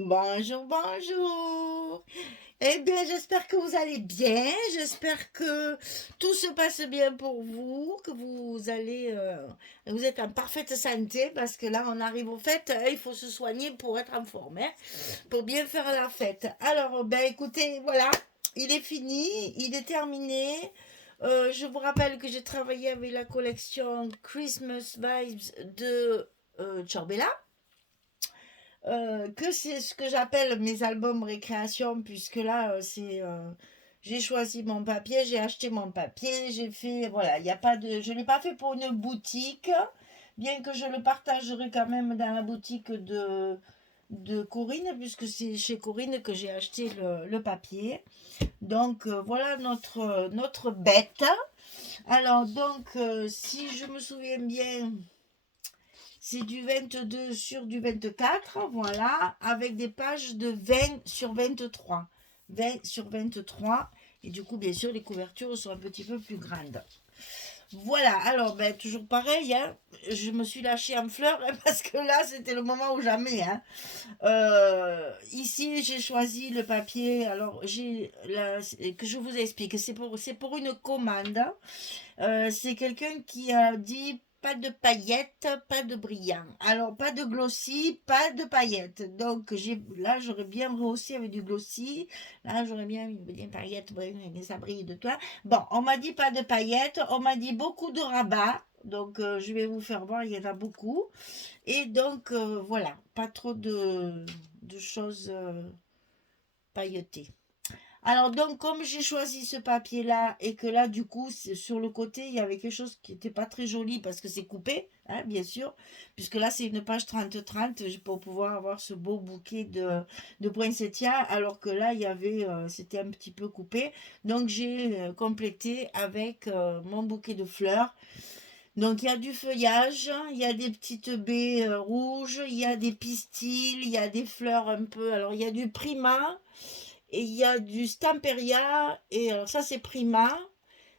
Bonjour, bonjour. Eh bien, j'espère que vous allez bien. J'espère que tout se passe bien pour vous, que vous êtes en parfaite santé, parce que là, on arrive aux fêtes. Il faut se soigner pour être en forme, hein, pour bien faire la fête. Alors, ben, écoutez, voilà, il est fini, il est terminé. Je vous rappelle que j'ai travaillé avec la collection Christmas Vibes de Ciambella. Que c'est ce que j'appelle mes albums récréation, puisque là, j'ai choisi mon papier, j'ai acheté mon papier, j'ai fait, voilà, il y a pas de, je ne l'ai pas fait pour une boutique, bien que je le partagerai quand même dans la boutique de Corinne, puisque c'est chez Corinne que j'ai acheté le papier. Donc, voilà notre bête. Alors, donc, si je me souviens bien, c'est du 22 sur du 24, voilà, avec des pages de 20 sur 23. 20 sur 23. Et du coup, bien sûr, les couvertures sont un petit peu plus grandes. Voilà, alors, ben, toujours pareil, hein, je me suis lâchée en fleurs, hein, parce que là, c'était le moment ou jamais. Hein. Ici, j'ai choisi le papier, alors, que je vous explique, c'est pour une commande. C'est quelqu'un qui a dit pas de paillettes, pas de brillants. Alors, pas de glossy, pas de paillettes. Donc, là, j'aurais bien rehaussé avec du glossy. Là, j'aurais bien mis des paillettes, ça brille de toi. Bon, on m'a dit pas de paillettes. On m'a dit beaucoup de rabat. Donc, je vais vous faire voir, il y en a beaucoup. Et donc, voilà, pas trop de choses pailletées. Alors donc, comme j'ai choisi ce papier-là et que là, du coup, sur le côté, il y avait quelque chose qui n'était pas très joli parce que c'est coupé, hein, bien sûr, puisque là, c'est une page 30-30 pour pouvoir avoir ce beau bouquet de poinsettias, alors que là, c'était un petit peu coupé. Donc, j'ai complété avec mon bouquet de fleurs. Donc, il y a du feuillage, il y a des petites baies rouges, il y a des pistils, il y a des fleurs un peu. Alors, il y a du prima. Et il y a du Stamperia, et alors ça c'est Prima,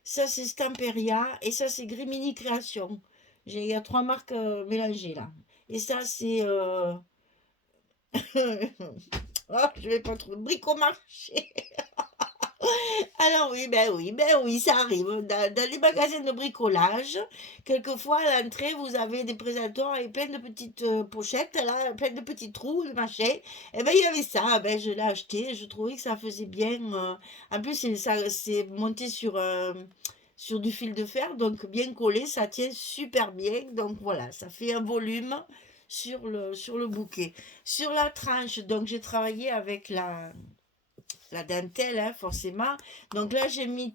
ça c'est Stamperia, et ça c'est Grimini Création. Il y a trois marques mélangées là. Et ça c'est... oh, je vais pas trop... Bricomarché. Alors oui, ça arrive. Dans les magasins de bricolage, quelquefois à l'entrée, vous avez des présentoirs avec plein de petites pochettes, là, plein de petits trous, de machin. Et ben il y avait ça, ben je l'ai acheté, je trouvais que ça faisait bien. En plus, c'est monté sur du fil de fer, donc bien collé, ça tient super bien. Donc voilà, ça fait un volume sur le bouquet. Sur la tranche, donc j'ai travaillé avec la dentelle, hein, forcément. Donc là, j'ai mis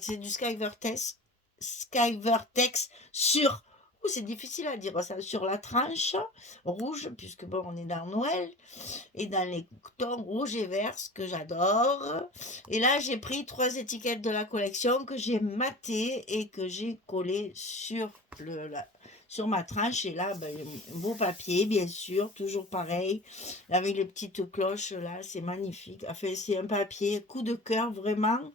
c'est du Skyvertex sur, c'est difficile à dire ça, sur la tranche rouge, puisque bon, on est dans Noël, et dans les tons rouge et vert, ce que j'adore. Et là, j'ai pris 3 étiquettes de la collection que j'ai matées et que j'ai collées sur ma tranche. Et là, ben, beau papier, bien sûr, toujours pareil, avec les petites cloches, là, c'est magnifique. Enfin, c'est un papier coup de cœur, vraiment.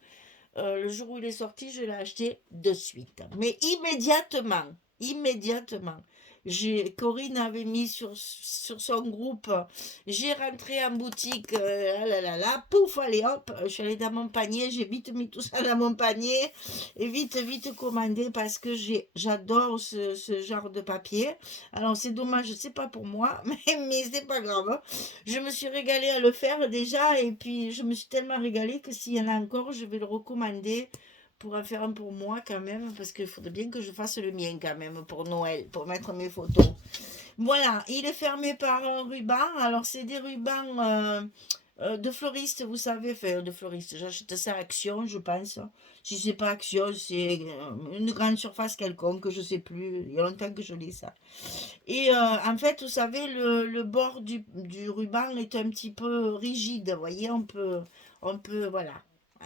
Le jour où il est sorti, je l'ai acheté de suite. Mais immédiatement, immédiatement. Corinne avait mis sur son groupe, j'ai rentré en boutique, pouf, allez hop, je suis allée dans mon panier, j'ai vite mis tout ça dans mon panier et vite, vite commandé parce que j'adore ce genre de papier. Alors c'est dommage, c'est pas pour moi, mais c'est pas grave. Hein. Je me suis régalée à le faire déjà et puis je me suis tellement régalée que s'il y en a encore, je vais le recommander pour en faire un pour moi quand même, parce qu'il faudrait bien que je fasse le mien quand même pour Noël, pour mettre mes photos. Voilà, il est fermé par un ruban. Alors c'est des rubans de floriste, vous savez, enfin de floriste, j'achète ça à Action, je pense. Si c'est pas Action, c'est une grande surface quelconque, je sais plus, il y a longtemps que je lis ça. Et en fait, vous savez, le bord du ruban est un petit peu rigide, vous voyez, voilà.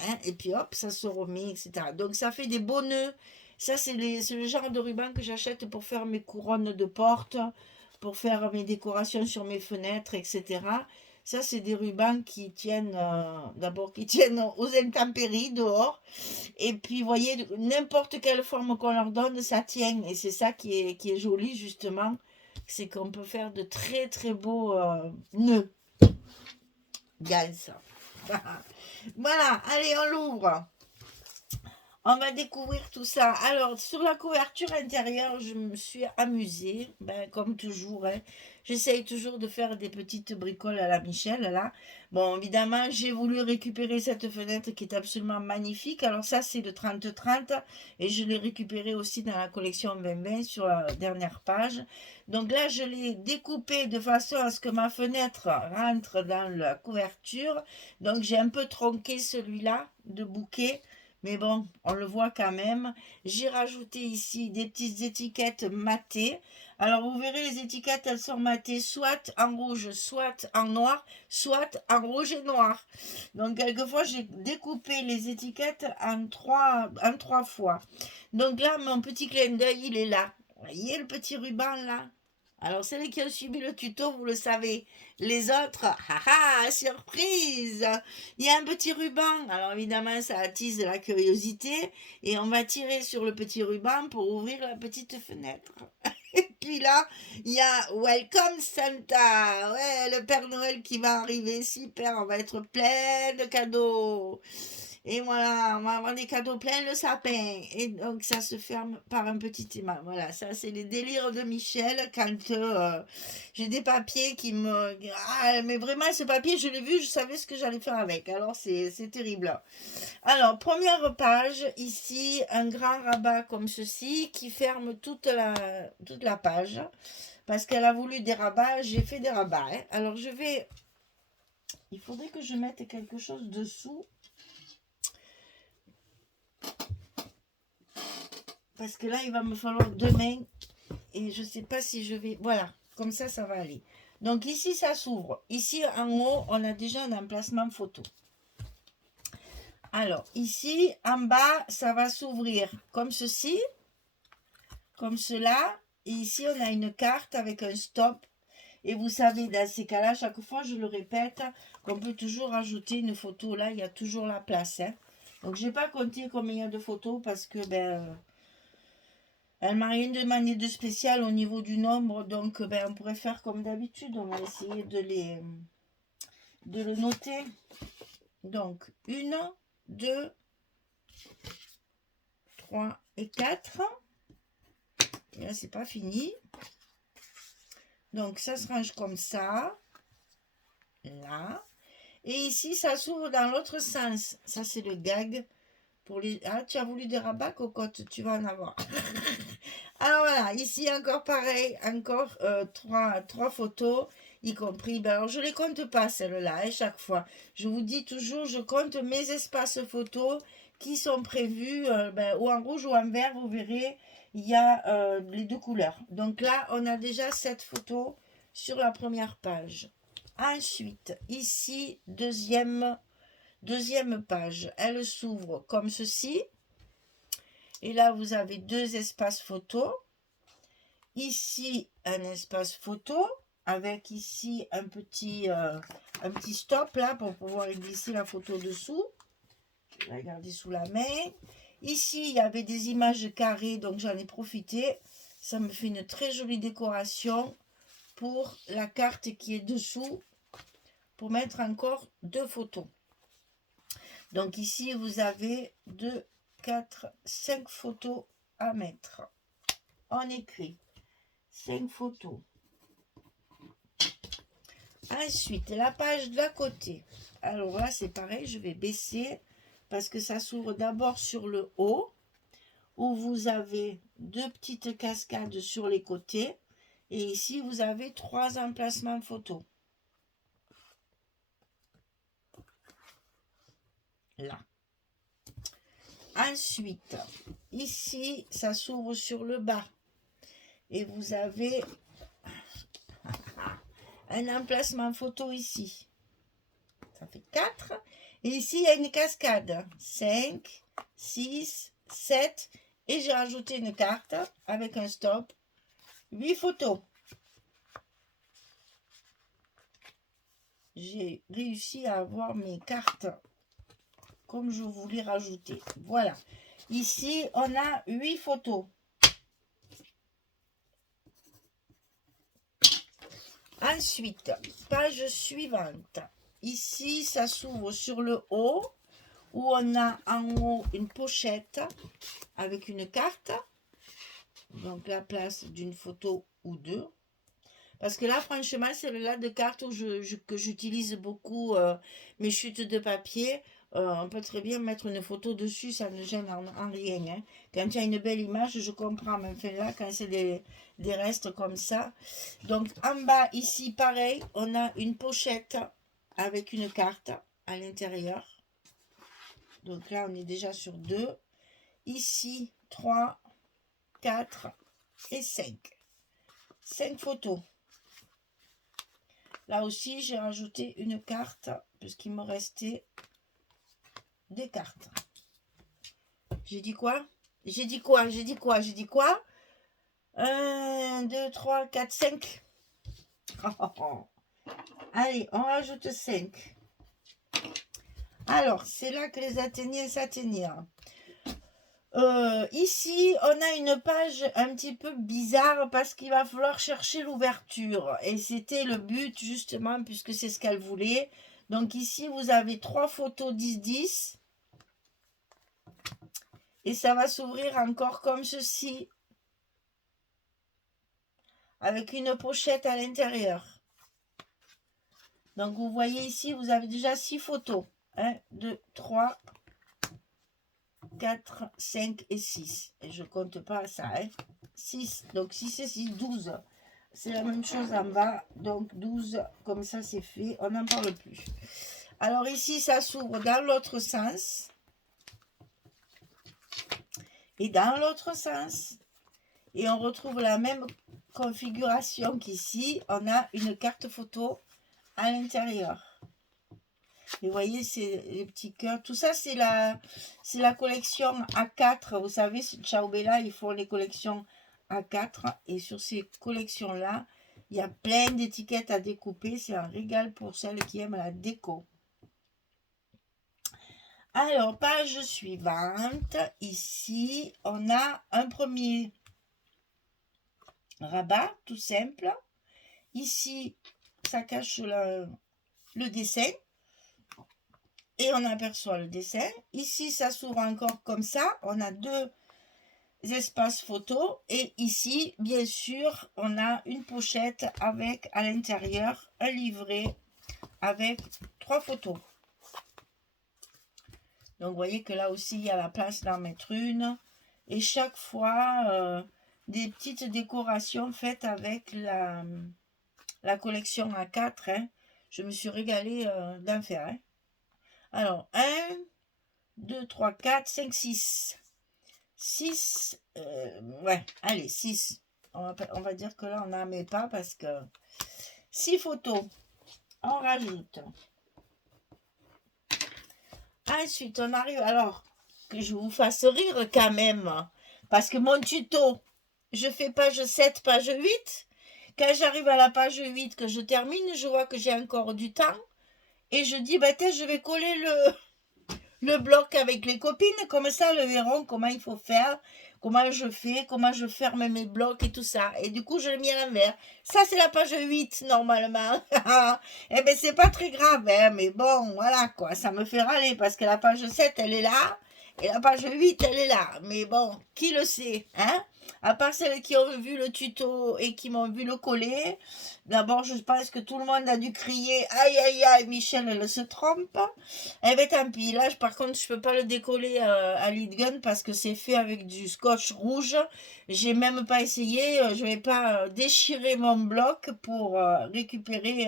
Hein, et puis hop, ça se remet, etc. Donc ça fait des beaux nœuds. Ça, c'est le genre de ruban que j'achète pour faire mes couronnes de porte, pour faire mes décorations sur mes fenêtres, etc. Ça, c'est des rubans qui tiennent, d'abord, qui tiennent aux intempéries dehors. Et puis, vous voyez, n'importe quelle forme qu'on leur donne, ça tient. Et c'est ça qui est joli, justement. C'est qu'on peut faire de très, très beaux nœuds. gagne ça. Voilà, allez, on l'ouvre. On va découvrir tout ça. Alors, sur la couverture intérieure, je me suis amusée, ben, comme toujours. Hein. J'essaye toujours de faire des petites bricoles à la Michel, là. Bon, évidemment, j'ai voulu récupérer cette fenêtre qui est absolument magnifique. Alors ça, c'est le 30-30 et je l'ai récupéré aussi dans la collection 2020 sur la dernière page. Donc là, je l'ai découpé de façon à ce que ma fenêtre rentre dans la couverture. Donc, j'ai un peu tronqué celui-là de bouquet. Mais bon, on le voit quand même. J'ai rajouté ici des petites étiquettes matées. Alors, vous verrez, les étiquettes, elles sont matées soit en rouge, soit en noir, soit en rouge et noir. Donc, quelquefois, j'ai découpé les étiquettes en trois fois. Donc là, mon petit clin d'œil, il est là. Vous voyez le petit ruban là? Alors, celles qui ont suivi le tuto, vous le savez. Les autres, haha, surprise! Il y a un petit ruban. Alors, évidemment, ça attise la curiosité. Et on va tirer sur le petit ruban pour ouvrir la petite fenêtre. Et puis là, il y a Welcome Santa. Ouais, le Père Noël qui va arriver. Super, on va être plein de cadeaux. Et voilà, on va avoir des cadeaux plein le sapin. Et donc, ça se ferme par un petit aimant. Voilà, ça, c'est les délires de Michel quand j'ai des papiers qui me... Ah, mais vraiment, ce papier, je l'ai vu, je savais ce que j'allais faire avec. Alors, c'est terrible. Alors, première page, ici, un grand rabat comme ceci qui ferme toute la page. Parce qu'elle a voulu des rabats, j'ai fait des rabats. Hein. Alors, je vais... Il faudrait que je mette quelque chose dessous. Parce que là, il va me falloir deux mains. Et je ne sais pas si je vais... Voilà, comme ça va aller. Donc ici, ça s'ouvre. Ici, en haut, on a déjà un emplacement photo. Alors, ici, en bas, ça va s'ouvrir comme ceci. Comme cela. Et ici, on a une carte avec un stop. Et vous savez, dans ces cas-là, chaque fois, je le répète, qu'on peut toujours ajouter une photo. Là, il y a toujours la place. Hein. Donc, je n'ai pas compté combien il y a de photos parce que... Elle m'a rien demandé de spécial au niveau du nombre, donc on pourrait faire comme d'habitude. On va essayer de le noter. Donc, 1, 2, 3 et 4. Et là, c'est pas fini. Donc, ça se range comme ça. Là. Et ici, ça s'ouvre dans l'autre sens. Ça, c'est le gag. Pour les... Ah, tu as voulu des rabats, cocotte, tu vas en avoir. Alors voilà, ici encore pareil, encore trois photos, y compris, alors je ne les compte pas celles-là, hein, chaque fois. Je vous dis toujours, je compte mes espaces photos qui sont prévus, ou en rouge ou en vert, vous verrez, il y a les deux couleurs. Donc là, on a déjà 7 photos sur la première page. Ensuite, ici, deuxième page, elle s'ouvre comme ceci. Et là, vous avez 2 espaces photos. Ici, un espace photo avec ici un petit stop là pour pouvoir glisser la photo dessous. Je vais la garder sous la main. Ici, il y avait des images carrées, donc j'en ai profité. Ça me fait une très jolie décoration pour la carte qui est dessous pour mettre encore 2 photos. Donc ici, vous avez 2, 4, 5 photos à mettre. En écrit. 5 photos. Ensuite, la page de la côté. Alors là, c'est pareil, je vais baisser parce que ça s'ouvre d'abord sur le haut où vous avez 2 petites cascades sur les côtés. Et ici, vous avez 3 emplacements photos. Là. Ensuite, ici, ça s'ouvre sur le bas. Et vous avez un emplacement photo ici. Ça fait 4. Et ici, il y a une cascade. 5, 6, 7. Et j'ai rajouté une carte avec un stop. 8 photos. J'ai réussi à avoir mes cartes comme je voulais rajouter. Voilà. Ici, on a 8 photos. Ensuite, page suivante. ici, ça s'ouvre sur le haut, où on a en haut une pochette avec une carte. Donc la place d'une photo ou deux. Parce que là, franchement, c'est le là de carte où que j'utilise beaucoup mes chutes de papier. On peut très bien mettre une photo dessus, ça ne gêne en rien. Hein. Quand il y a une belle image, je comprends. Mais enfin là, quand c'est des restes comme ça. Donc en bas, ici, pareil, on a une pochette avec une carte à l'intérieur. Donc là, on est déjà sur 2. Ici, 3, 4 et 5. 5 photos. Là aussi, j'ai rajouté une carte, puisqu'il me restait des cartes. J'ai dit quoi? J'ai dit quoi? 1, 2, 3, 4, 5. Allez, on rajoute 5. Alors, c'est là que les Athéniens s'atteignirent. Ici, on a une page un petit peu bizarre parce qu'il va falloir chercher l'ouverture. Et c'était le but, justement, puisque c'est ce qu'elle voulait. Donc ici, vous avez 3 photos 10-10. Et ça va s'ouvrir encore comme ceci. Avec une pochette à l'intérieur. Donc vous voyez ici, vous avez déjà 6 photos. 1, 2, 3, 4, 5 et 6. Et je ne compte pas ça. 6. Donc 6 et 6, 12. C'est la même chose en bas. Donc 12, comme ça c'est fait. On n'en parle plus. Alors ici, ça s'ouvre dans l'autre sens. Et dans l'autre sens. Et on retrouve la même configuration qu'ici. On a une carte photo à l'intérieur. Et vous voyez, c'est les petits cœurs. Tout ça, c'est la collection A4. Vous savez, Ciao Bella, ils font les collections A4. Et sur ces collections-là, il y a plein d'étiquettes à découper. C'est un régal pour celles qui aiment la déco. Alors, page suivante. Ici, on a un premier rabat, tout simple. Ici, ça cache le dessin. Et on aperçoit le dessin. Ici, ça s'ouvre encore comme ça. On a 2 espaces photos. Et ici, bien sûr, on a une pochette avec à l'intérieur un livret avec 3 photos. Donc, vous voyez que là aussi, il y a la place d'en mettre une. Et chaque fois, des petites décorations faites avec la collection A4. Hein. Je me suis régalée d'en faire. Hein. Alors, 1, 2, 3, 4, 5, 6. 6, ouais, allez, 6. On va dire que là, on n'en met pas parce que 6 photos. On rajoute. Ensuite, on arrive, alors, que je vous fasse rire quand même, parce que mon tuto, je fais page 7, page 8. Quand j'arrive à la page 8, que je termine, je vois que j'ai encore du temps. Et je dis, bah, je vais coller le bloc avec les copines, comme ça, elles verront comment il faut faire, comment je fais, comment je ferme mes blocs et tout ça. Et du coup, je le mets à l'envers. Ça, c'est la page 8, normalement. Eh bien, c'est pas très grave, hein, mais bon, voilà, quoi. Ça me fait râler, parce que la page 7, elle est là, et la page 8, elle est là. Mais bon, qui le sait, hein? À part celles qui ont vu le tuto et qui m'ont vu le coller, d'abord, je pense que tout le monde a dû crier « Aïe, aïe, aïe, Michel, elle se trompe !» Eh bien, tant pis. Là, par contre, je ne peux pas le décoller à lead gun parce que c'est fait avec du scotch rouge. J'ai même pas essayé. Je ne vais pas déchirer mon bloc pour récupérer.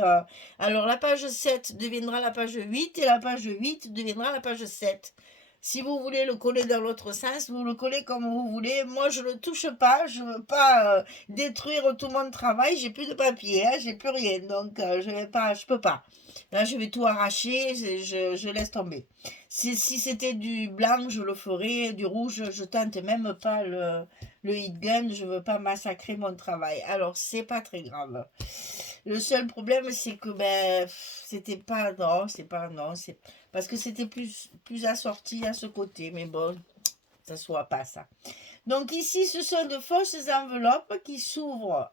Alors, la page 7 deviendra la page 8 et la page 8 deviendra la page 7. Si vous voulez le coller dans l'autre sens, vous le collez comme vous voulez. Moi, je ne le touche pas. Je ne veux pas détruire tout mon travail. J'ai plus de papier, hein, j'ai plus rien. Donc, je peux pas. Là, je vais tout arracher. Je laisse tomber. Si c'était du blanc, je le ferais. Du rouge, je tente même pas le heat gun. Je veux pas massacrer mon travail. Alors, c'est pas très grave. Le seul problème, c'est que c'était pas non, c'est pas non, c'est parce que c'était plus assorti à ce côté, mais bon, ça soit pas ça. Donc ici, ce sont de fausses enveloppes qui s'ouvrent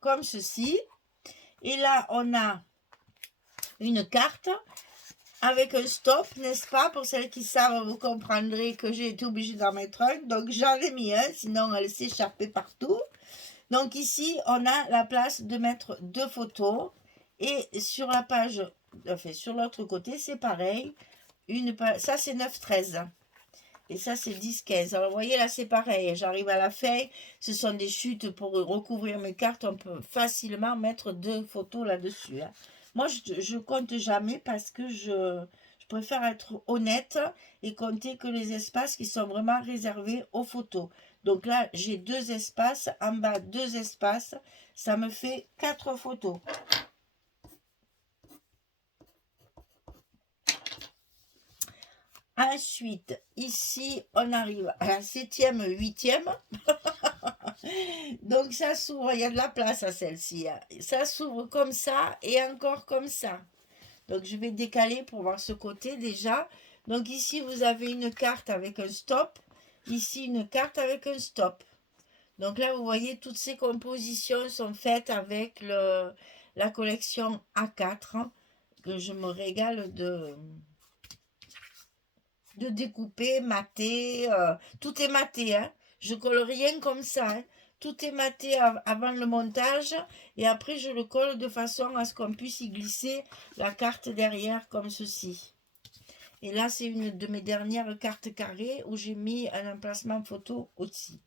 comme ceci. Et là, on a une carte avec un stop, n'est-ce pas? Pour celles qui savent, vous comprendrez que j'ai été obligée d'en mettre un. Donc j'en ai mis un, sinon elle s'échappait partout. Donc ici, on a la place de mettre 2 photos. Et sur la page, enfin sur l'autre côté, c'est pareil. Ça c'est 9-13. Et ça c'est 10-15. Alors vous voyez là c'est pareil. J'arrive à la fin. Ce sont des chutes pour recouvrir mes cartes. On peut facilement mettre 2 photos là-dessus. Hein. Moi je compte jamais parce que je préfère être honnête et compter que les espaces qui sont vraiment réservés aux photos. Donc là, j'ai 2 espaces, en bas 2 espaces, ça me fait 4 photos. Ensuite, ici, on arrive à la 7e, 8e. Donc ça s'ouvre, il y a de la place à celle-ci. Hein. Ça s'ouvre comme ça et encore comme ça. Donc je vais décaler pour voir ce côté déjà. Donc ici, vous avez une carte avec un stop. Ici, une carte avec un stop. Donc là, vous voyez, toutes ces compositions sont faites avec la collection A4 hein, que je me régale de découper, mater. Tout est maté, hein. Je colle rien comme ça. Hein. Tout est maté avant le montage et après je le colle de façon à ce qu'on puisse y glisser la carte derrière comme ceci. Et là, c'est une de mes dernières cartes carrées où j'ai mis un emplacement photo aussi.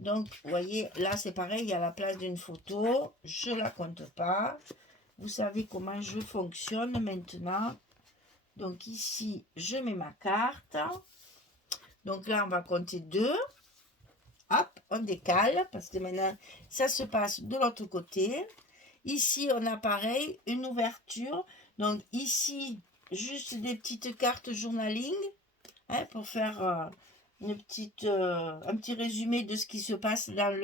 Donc, vous voyez, là, c'est pareil, il y a la place d'une photo. Je ne la compte pas. Vous savez comment je fonctionne maintenant. Donc, ici, je mets ma carte. Donc là, on va compter 2. Hop, on décale parce que maintenant, ça se passe de l'autre côté. Ici, on a pareil, une ouverture. Donc, ici, juste des petites cartes journaling hein, pour faire un petit résumé de ce qui se passe dans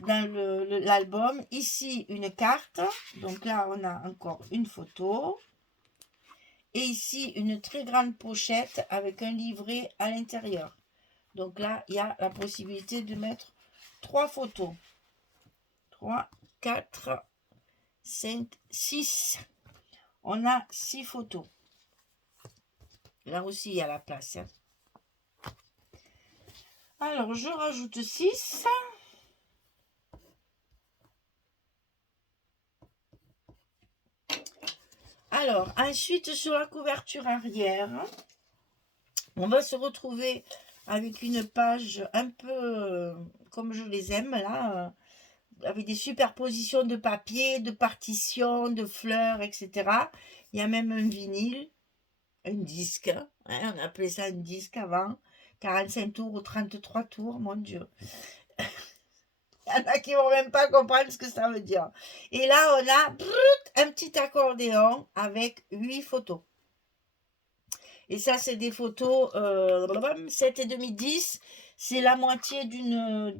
l'album. Ici, une carte. Donc là, on a encore une photo. Et ici, une très grande pochette avec un livret à l'intérieur. Donc là, il y a la possibilité de mettre 3 photos. 3, 4, 5, 6. On a 6 photos. Là aussi, il y a la place. Hein. Alors, je rajoute 6. Alors, ensuite, sur la couverture arrière, on va se retrouver avec une page un peu comme je les aime, là, avec des superpositions de papier, de partitions, de fleurs, etc. Il y a même un vinyle, un disque, hein, on appelait ça un disque avant, 45 tours ou 33 tours, mon Dieu. Il y en a qui ne vont même pas comprendre ce que ça veut dire. Et là, on a un petit accordéon avec 8 photos. Et ça, c'est des photos 7,5-10. C'est la moitié d'une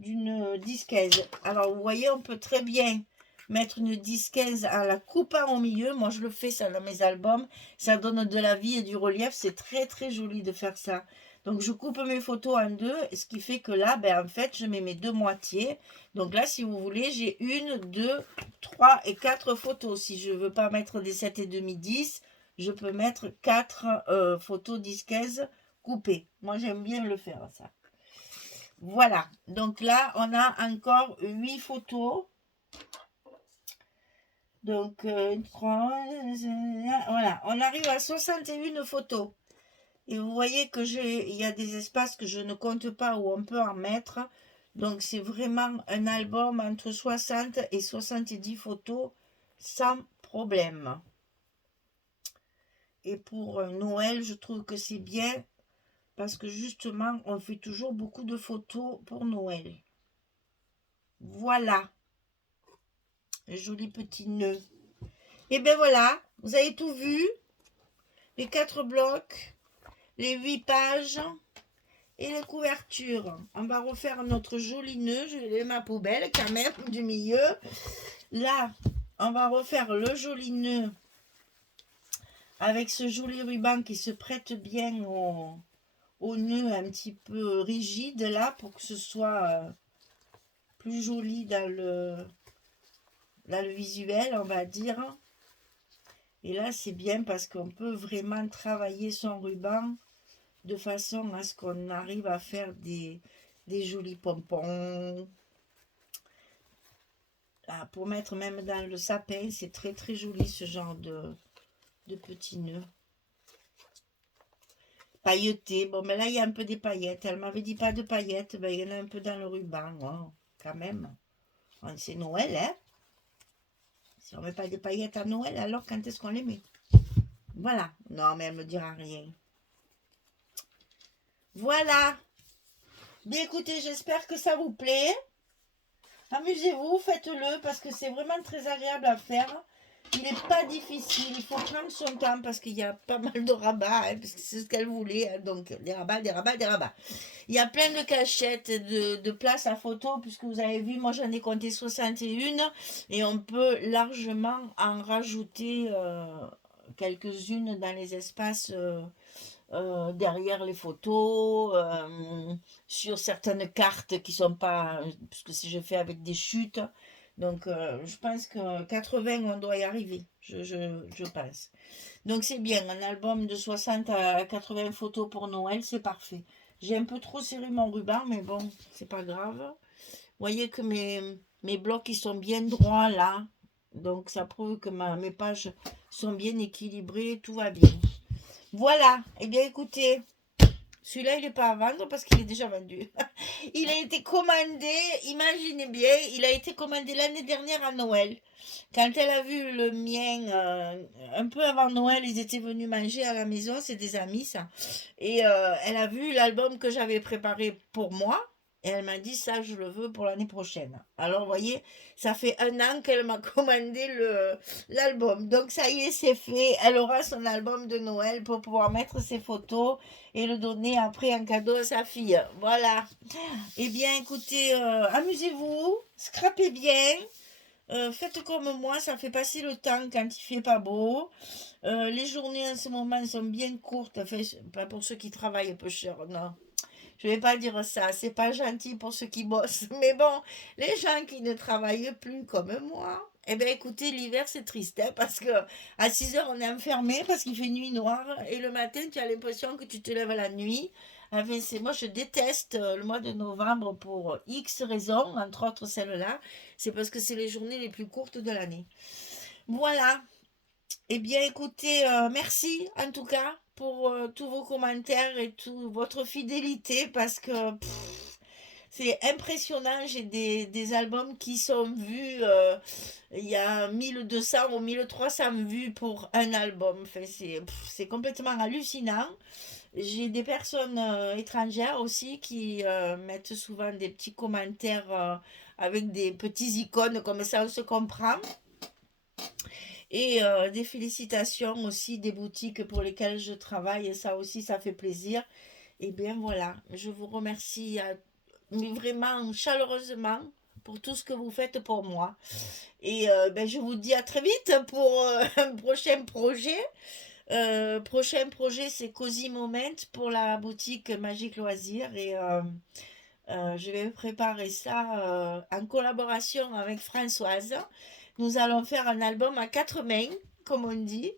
10-15. Alors, vous voyez, on peut très bien mettre une 10-15 en la coupant au milieu. Moi, je le fais ça dans mes albums. Ça donne de la vie et du relief. C'est très, très joli de faire ça. Donc, je coupe mes photos en 2. Ce qui fait que là, ben, en fait, je mets mes 2 moitiés. Donc là, si vous voulez, j'ai 1, 2, 3 et 4 photos. Si je ne veux pas mettre des 7,5, 10, je peux mettre 4 photos 10-15 coupées. Moi, j'aime bien le faire, ça. Voilà. Donc là, on a encore 8 photos. Donc, 3, voilà. On arrive à 61 photos. Et vous voyez que il y a des espaces que je ne compte pas où on peut en mettre. Donc, c'est vraiment un album entre 60 et 70 photos sans problème. Et pour Noël, je trouve que c'est bien parce que justement, on fait toujours beaucoup de photos pour Noël. Voilà. Un joli petit nœud. Et bien voilà, vous avez tout vu. Les 4 blocs, les 8 pages et les couvertures. On va refaire notre joli nœud. Je vais ma poubelle quand même du milieu. Là, on va refaire le joli nœud avec ce joli ruban qui se prête bien au nœud un petit peu rigide là pour que ce soit plus joli dans le visuel, on va dire. Et là, c'est bien parce qu'on peut vraiment travailler son ruban de façon à ce qu'on arrive à faire des jolis pompons. Ah, pour mettre même dans le sapin, c'est très très joli ce genre de petits nœuds. Pailletés. Bon, mais là, il y a un peu des paillettes. Elle m'avait dit pas de paillettes. Ben, il y en a un peu dans le ruban, hein, quand même. C'est Noël, hein? Si on met pas des paillettes à Noël, alors quand est-ce qu'on les met? Voilà. Non, mais elle me dira rien. Voilà. Bien écoutez, j'espère que ça vous plaît. Amusez-vous, faites-le parce que c'est vraiment très agréable à faire. Il n'est pas difficile, il faut prendre son temps parce qu'il y a pas mal de rabats, hein, parce que c'est ce qu'elle voulait, hein, donc des rabats, des rabats, des rabats. Il y a plein de cachettes, de places à photo, puisque vous avez vu, moi j'en ai compté 61 et on peut largement en rajouter quelques-unes dans les espaces derrière les photos, sur certaines cartes qui sont pas, puisque si je fais avec des chutes, donc je pense que 80 on doit y arriver, je pense. Donc c'est bien, un album de 60 à 80 photos pour Noël, c'est parfait. J'ai un peu trop serré mon ruban, mais bon, c'est pas grave. Vous voyez que mes blocs, ils sont bien droits là. Donc ça prouve que mes pages sont bien équilibrées, tout va bien. Voilà, eh bien écoutez, celui-là il n'est pas à vendre parce qu'il est déjà vendu. Il a été commandé, imaginez bien, il a été commandé l'année dernière à Noël. Quand elle a vu le mien, un peu avant Noël, ils étaient venus manger à la maison, c'est des amis ça. Et elle a vu l'album que j'avais préparé pour moi. Et elle m'a dit ça, je le veux pour l'année prochaine. Alors, vous voyez, ça fait un an qu'elle m'a commandé l'album. Donc, ça y est, c'est fait. Elle aura son album de Noël pour pouvoir mettre ses photos et le donner après en cadeau à sa fille. Voilà. Eh bien, écoutez, amusez-vous, scrapez bien. Faites comme moi, ça fait passer le temps quand il fait pas beau. Les journées en ce moment sont bien courtes, enfin, pas pour ceux qui travaillent peu cher, non. Je vais pas dire ça, c'est pas gentil pour ceux qui bossent. Mais bon, les gens qui ne travaillent plus comme moi, eh bien écoutez, l'hiver c'est triste, hein, parce que à 6 heures on est enfermé parce qu'il fait nuit noire et le matin tu as l'impression que tu te lèves la nuit. Enfin, moi je déteste le mois de novembre pour X raisons, entre autres celle-là. C'est parce que c'est les journées les plus courtes de l'année. Voilà. Eh bien, écoutez, merci en tout cas pour tous vos commentaires et toute votre fidélité parce que c'est impressionnant. J'ai des albums qui sont vus, il y a 1200 ou 1300 vues pour un album. Enfin, c'est complètement hallucinant. J'ai des personnes étrangères aussi qui mettent souvent des petits commentaires avec des petits icônes, comme ça on se comprend. Et des félicitations aussi des boutiques pour lesquelles je travaille, et ça aussi, ça fait plaisir. Et bien voilà, je vous remercie vraiment chaleureusement pour tout ce que vous faites pour moi. Et ben, je vous dis à très vite pour un prochain projet. Prochain projet, c'est Cozy Moment pour la boutique Magique Loisirs. Et je vais préparer ça en collaboration avec Françoise. Nous allons faire un album à 4 mains, comme on dit.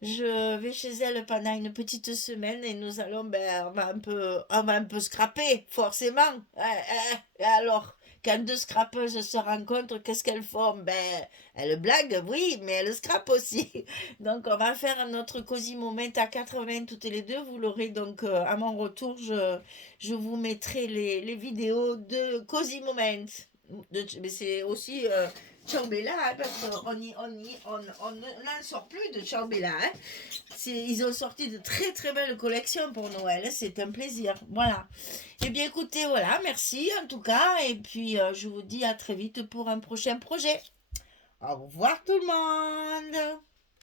Je vais chez elle pendant une petite semaine et nous allons, ben, on va un peu scraper, forcément. Alors, quand deux scrapeuses se rencontrent, qu'est-ce qu'elles font? Ben, elles blaguent, oui, mais elles scrapent aussi. Donc, on va faire notre cosy moment à 80 toutes les deux. Vous l'aurez donc à mon retour. Je vous mettrai les vidéos de cosy moment. Mais c'est aussi Ciao Bella, hein, parce on n'en sort plus de Ciao Bella. Hein. Ils ont sorti de très très belles collections pour Noël. C'est un plaisir. Voilà. Eh bien écoutez, voilà, merci en tout cas. Et puis je vous dis à très vite pour un prochain projet. Au revoir tout le monde.